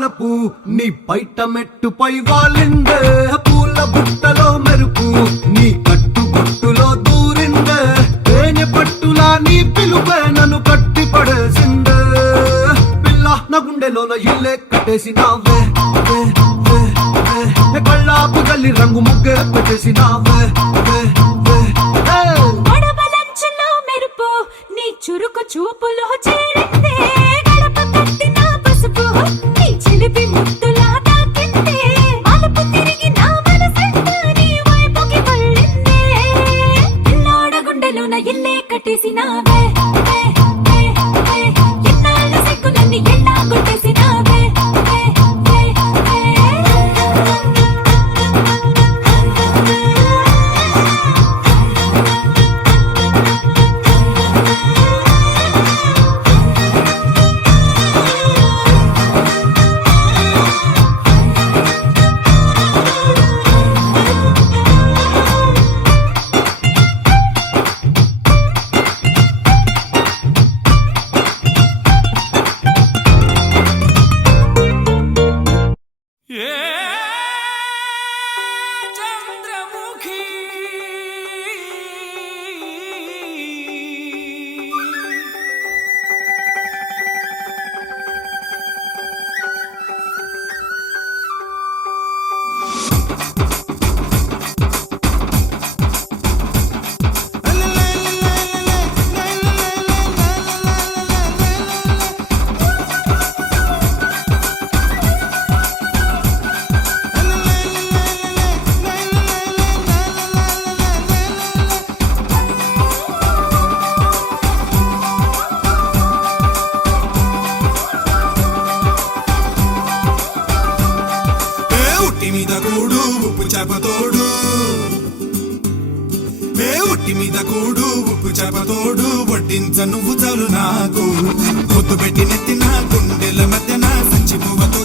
వలపు నీ పైట మెట్టుపై వాలిందే పూల బుట్టలో మెరుపు నీ కట్టు బొట్టులో దూరిందే తేనె పట్టులా నీ పిలుపే నన్ను కట్టి పడేసిందే పిల్ల నా గుండెలోన ఇల్లే కట్టేసినావే కళ్ళాపు గల్లి రంగు ముగ్గే పెట్టేసినావే చురుకు చూపులో చేరిందే గడప కట్టిన పసుపు నీ చిలిపి ముద్దులా తాకిందే మలుపు తిరిగి నా మనసంతా నీ వైపుకి మళ్ళిందే పిల్లోడ గుండెలోన ఇల్లే కట్టేసినావే ఎన్నాళ్ళ సిగ్గులన్నీ ఎల్లా కొట్టేసినావే ఉట్టి మీద కూడు ఉప్పు చేపతోడు వడ్డించ నువ్వు చాలు నాకు పొద్దు పెట్టి నెత్తిన గుండెల మధ్యన సంచి పువ్వతో